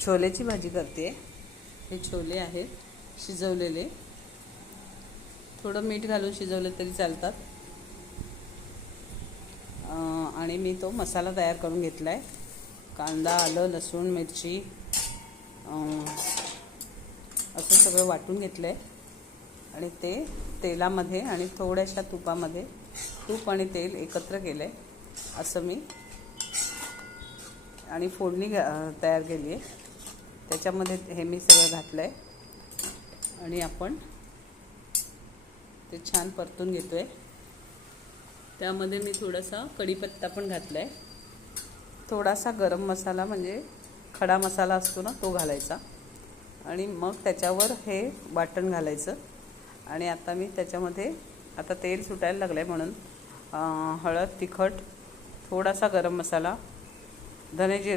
छोलेची भाजी करते। हे छोले आहेत शिजवलेले, थोडं मीठ घालून शिजवले तरी चालतात। आणि मी तो मसाला तयार करून घेतला आहे। कांदा, आलं, लसूण, मिरची असं सगळं वाटून घेतलं आहे आणि ते तेलामध्ये आणि थोड्याशा तुपामध्ये, तूप आणि तेल एकत्र केलं आहे असं मी, आणि फोडणी तयार केली आहे। त्याच्यामध्ये हे मी सगळं घातलं आहे आणि आपण ते छान परतून घेतो आहे। त्यामध्ये मी थोडासा कढीपत्ता पण घातला आहे, थोडासा गरम मसाला म्हणजे खडा मसाला असतो ना तो घालायचा, आणि मग त्याच्यावर हे वाटण घालायचं। आणि आता मी त्याच्यामध्ये, आता तेल सुटायला लागलं आहे म्हणून हळद, तिखट, थोडासा गरम मसाला, धने जिरे